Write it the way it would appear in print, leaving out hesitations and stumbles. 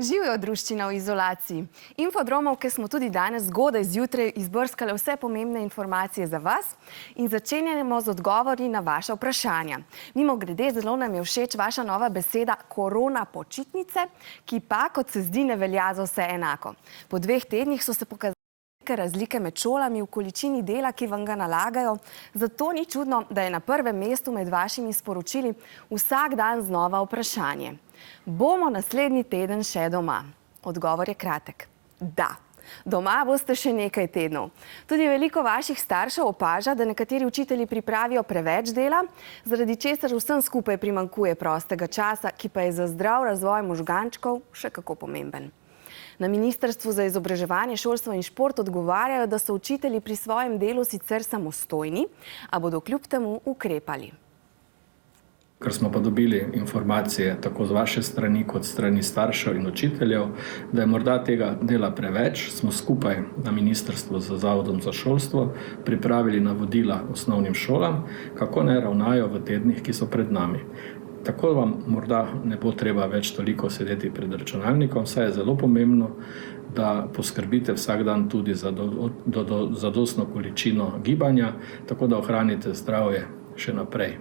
Živijo druščina v izolaciji. Infodromovke smo tudi danes zgodaj zjutraj izbrskale vse pomembne informacije za vas in začenjamo z odgovori na vaša vprašanja. Mimogrede, zelo nam je všeč vaša nova beseda korona počitnice, ki pa, kot se zdi, ne velja za vse enako. Po 2 tednih so se pokazali razlike med šolami v količini dela, ki vam ga nalagajo. Zato ni čudno, da je na prvem mestu med vašimi sporočili vsak dan znova vprašanje. Bomo naslednji teden še doma? Odgovor je kratek. Da. Doma boste še nekaj tednov. Tudi veliko vaših staršev opaža, da nekateri učitelji pripravijo preveč dela, zaradi česar vsem skupaj primanjkuje prostega časa, ki pa je za zdrav razvoj možgančkov še kako pomemben. Na Ministrstvu za izobraževanje, šolstvo in šport odgovarjajo, da so učitelji pri svojem delu sicer samostojni, a bodo kljub temu ukrepali. Ker smo pa dobili informacije tako z vaše strani kot strani staršev in učiteljev, da je morda tega dela preveč, smo skupaj na Ministrstvu za Zavodom za šolstvo pripravili navodila osnovnim šolam, kako naj ravnajo v tednih, ki so pred nami. Tako vam morda ne bo treba več toliko sedeti pred računalnikom, saj je zelo pomembno, da poskrbite vsak dan tudi za zadostno količino gibanja, tako da ohranite zdravje še naprej.